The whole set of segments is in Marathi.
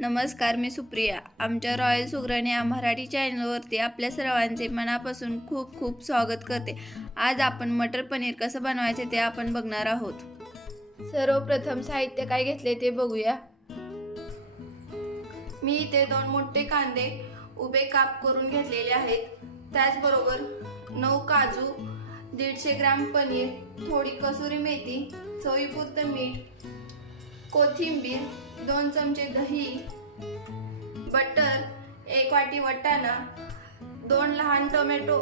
नमस्कार, मी सुप्रिया. आमच्या रॉयल सुगरण या मराठी चॅनलवरती आपल्या सर्वांचे मनापासून खूप खूप स्वागत करते. आज आपण मटर पनीर कसं बनवायचे ते आपण बघणार आहोत. सर्वप्रथम साहित्य काय घेतले ते बघूया. मी इथे 2 मोठे कांदे उभे काप करून घेतलेले आहेत. त्याचबरोबर 9 काजू, 150 ग्राम पनीर, थोडी कसुरी मेथी, चवीपुरतं मीठ, कोथिंबीर, 2 चमचे दही, बटर, 1 वाटी वाटाणा, 2 लहान टोमॅटो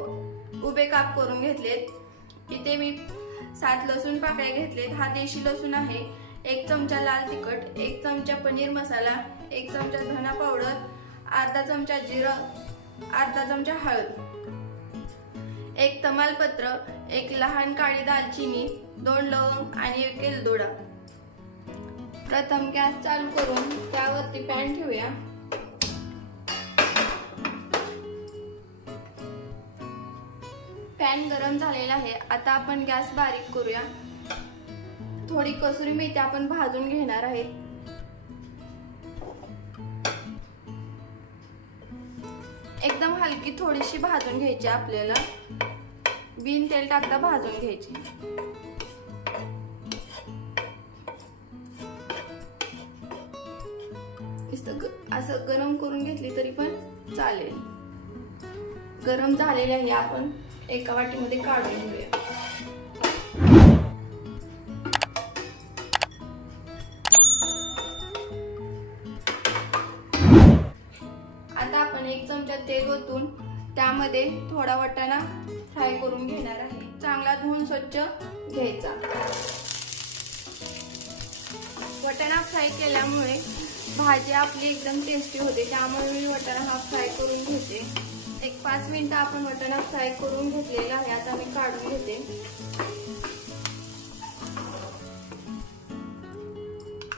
उभे काप करून घेतलेत. इथे मी 7 लसूण पाकळ्या घेतलेत. हा देशी लसूण आहे. 1 चमचा लाल तिखट, 1 चमचा पनीर मसाला, 1 चमचा धना पावडर, अर्धा चमचा जिरं, अर्धा चमचा हळद, 1 तमालपत्र, 1 लहान काळी दालचिनी, 2 लवंग आणि 1 वेलदोडा. प्रथम गॅस चालू करून त्यावरती पॅन ठेवूया. पॅन गरम झालेला आहे. आता आपण गॅस बारीक करूया. थोडी कसुरी मेथी आपण भाजून घेणार आहे. एकदम हलकी थोडीशी भाजून घ्यायची. आपल्याला बिन तेल टाकता भाजून घ्यायची. असं गरम करून घेतली तरी पण चालेल. गरम झालेले आहे. आपण एका वाटीमध्ये काढून घेऊया. आता आपण 1 चमचा तेल ओतून त्यामध्ये थोडा वाटाणा फ्राय करून घेणार आहे. चांगला धुवून स्वच्छ घ्यायचा. वाटाणा फ्राय केल्यामुळे भाजी आपली एकदम टेस्टी होते. त्यामुळे मी वाटाणा हा फ्राय करून घेते. 5 मिनिटं आपण वाटाणा फ्राय करून घेतलेला आहे. आता मी काढून घेते.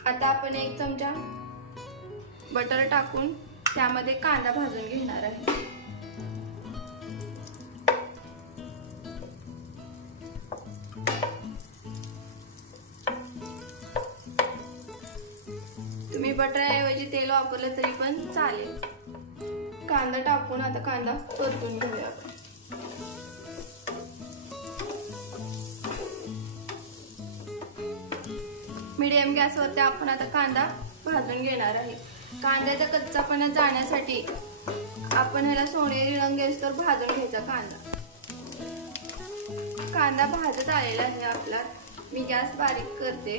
आता आपण 1 चमचा बटर टाकून त्यामध्ये कांदा भाजून घेणार आहे. तुम्ही बटरऐवजी तेल वापरलं तरी पण चालेल. कांदा टाकून आता कांदा परतून घेऊया. मीडियम गॅसवरती आपण आता कांदा भाजून घेणार आहे. कांद्याचा कच्चापणा जाण्यासाठी आपण ह्याला सोनेरी रंग येईस्तोवर भाजून घ्यायचा. कांदा भाजत आलेला आहे आपला. मी गॅस बारीक करते.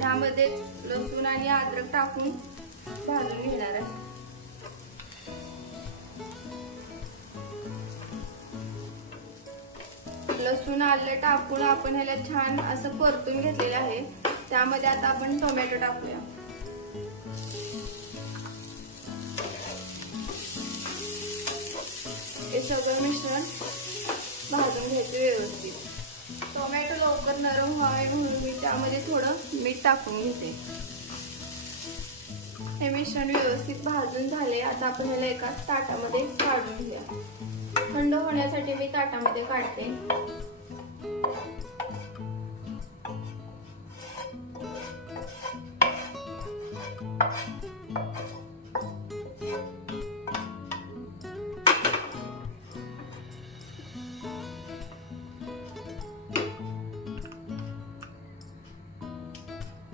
यामध्ये लसूण आणि अद्रक टाकून भाजून घेणार आहे. लसूण आलं टाकून आपण ह्याला छान असं परतून घेतलेलं आहे. त्यामध्ये आता आपण टोमॅटो टाकूया. हे सगळं मिश्रण भाजून घ्यायचं व्यवस्थित. टोमॅटो लवकर नरम व्हावे म्हणून मी त्यामध्ये थोडं मीठ टाकून घेते. हे मिश्रण व्यवस्थित भाजून झाले. आता आपण ह्याला एका ताटामध्ये काढून घेऊया. थंड होण्यासाठी मी ताटामध्ये काढते.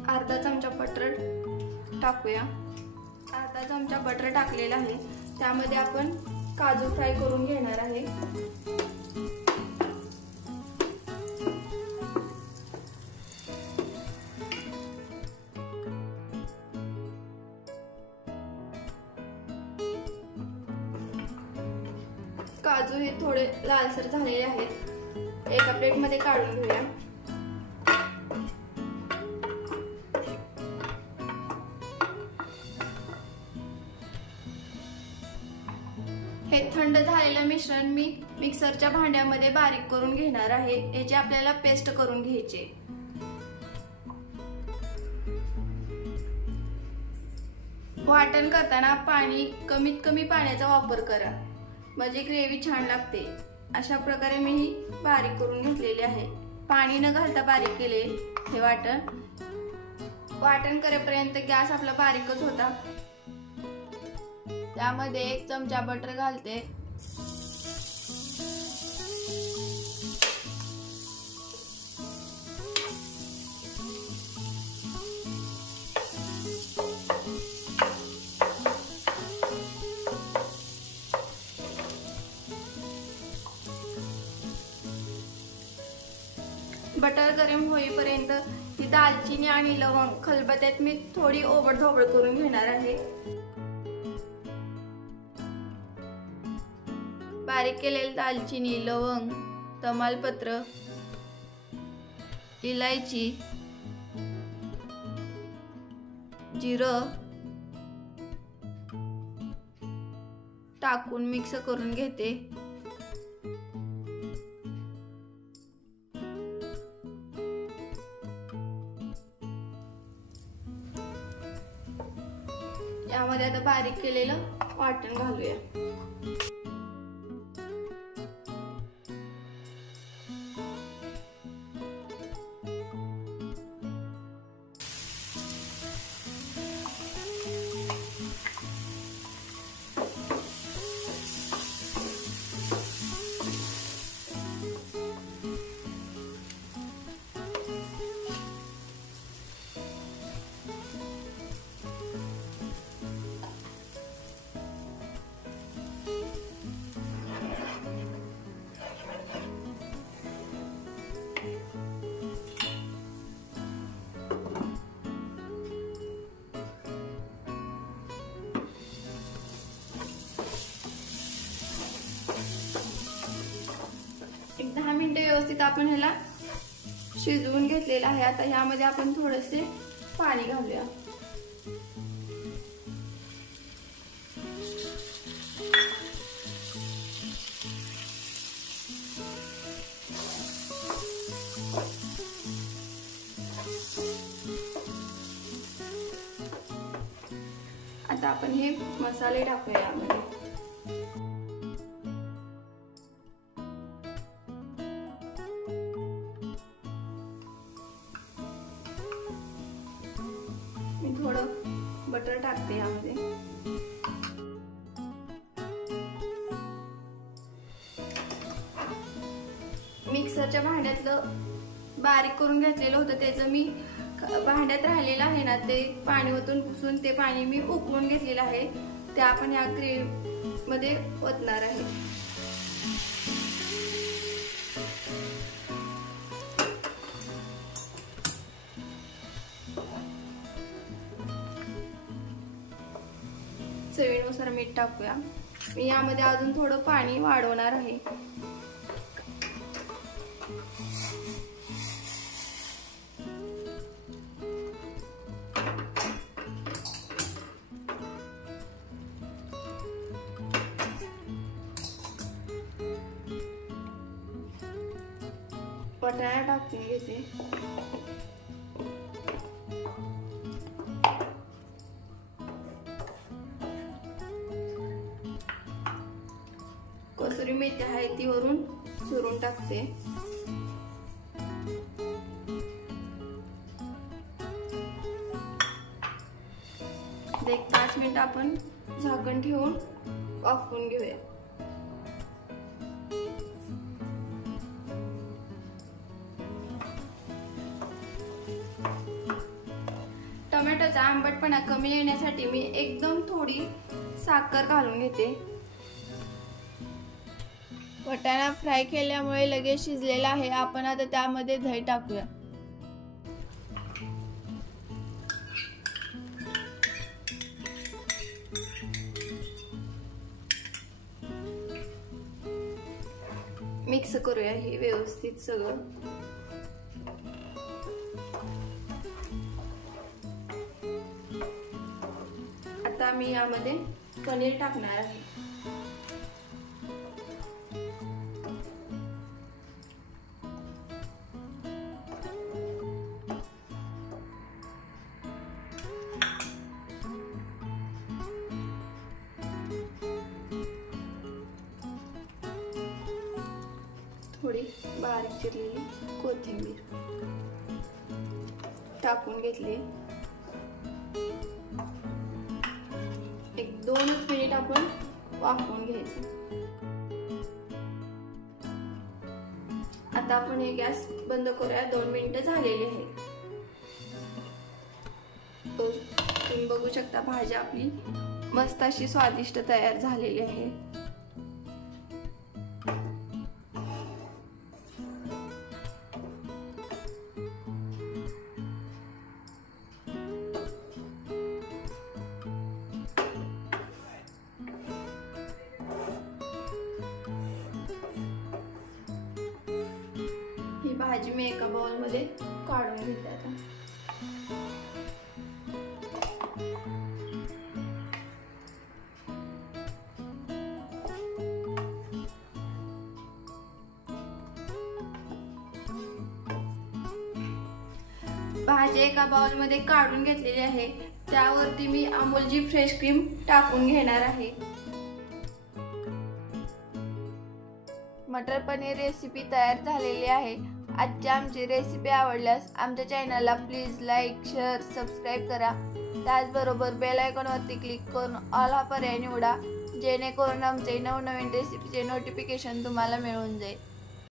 अर्धा चमचा बटर टाकूया. अर्धा चमचा बटर टाकलेला आहे. त्यामध्ये आपण काजू फ्राय करून घेणार आहे. काजू हे थोडे लालसर झालेले आहेत. एका प्लेटमध्ये काढून घेऊया. हे थंड झालेलं मिश्रण मी मिक्सरच्या भांड्यामध्ये बारीक करून घेणार आहे. याची आपल्याला पेस्ट करून घ्यायची. वाटण करताना कमीत कमी पाण्याचा वापर करा, म्हणजे ग्रेव्ही छान लागते. अशा प्रकारे मी बारीक करून घेतलेले आहे. पाणी न घालता बारीक केले हे वाटण. वाटण करेपर्यंत गॅस आपला बारीकच होता। त्यामध्ये 1 चमचा बटर घालते। बटर गरम होईपर्यंत ही दालचिनी आणि लवंग खलबत्त्यात मी थोडी ओबडधोबड करून घेणार आहे। बारीक केलेली दालचिनी, लवंग, तमालपत्र, इलायची, जिरं टाकून मिक्स करून घेते। यामध्ये आता बारीक केलेलं वाटण घालूया। एक 10 मिनिटे व्यवस्थित आपण ह्याला शिजवून घेतलेला आहे। आता ह्यामध्ये आपण थोडेसे पाणी घालूया। आता आपण हे मसाले टाकूया यामध्ये। मी थोडं बटर टाकते यामध्ये। मिक्सरच्या भांड्यातलं बारीक करून घेतलेलं होतं, त्याचं मी भांड्यात राहिलेलं आहे ना ते पाणी ओतून पुसून ते पाणी मी उकळून घेतलेलं आहे, ते आपण या ग्रेव्ही मध्ये ओतणार आहे। चवीनुसार मीठ टाकूया। मी यामध्ये अजून थोडं पाणी वाढवणार आहे। बटाटा टाकून घेते। कसुरी मेथी आहे ती वरून चुरून टाकते। एक 5 मिनिट आपण झाकण ठेवून वाफवून घेऊया। टोमॅटोचा आंबटपणा कमी येण्यासाठी मी एकदम थोडी साखर घालून घेते। वाटाणा फ्राय केल्यामुळे लगेच शिजलेला आहे। आपण आता त्यामध्ये दही टाकूया। मिक्स करूया हे व्यवस्थित सगळं। आता मी यामध्ये पनीर टाकणार आहे। थोडी बारीक चिरलेली कोथिंबीर टाकून घेतली। एक 2 मिनिट आपण वाफवून घ्यायचं. आता आपण हे गॅस बंद करूया. 2 मिनिटं झालेली आहेत. तुम्ही बघू शकता भाजी आपली मस्त अशी स्वादिष्ट तयार झालेली आहे. ही भाजी मी एका बाउल मध्ये काढून घेते. आता भाजी एका बाउल मध्ये काढून घेतलेली आहे. त्यावरती मी अमूलची फ्रेश क्रीम टाकून घेणार आहे. मटर पनीर रेसिपी तयार झालेली आहे. आजची आमची रेसिपी आवडल्यास आमच्या चॅनलला प्लीज लाईक, शेअर, सबस्क्राईब करा. त्याचबरोबर बेल आयकॉनवरती क्लिक करून ऑल हा पर्याय निवडा, जेणेकरून आमचे नवनवीन रेसिपीचे नोटिफिकेशन तुम्हाला मिळून जाईल.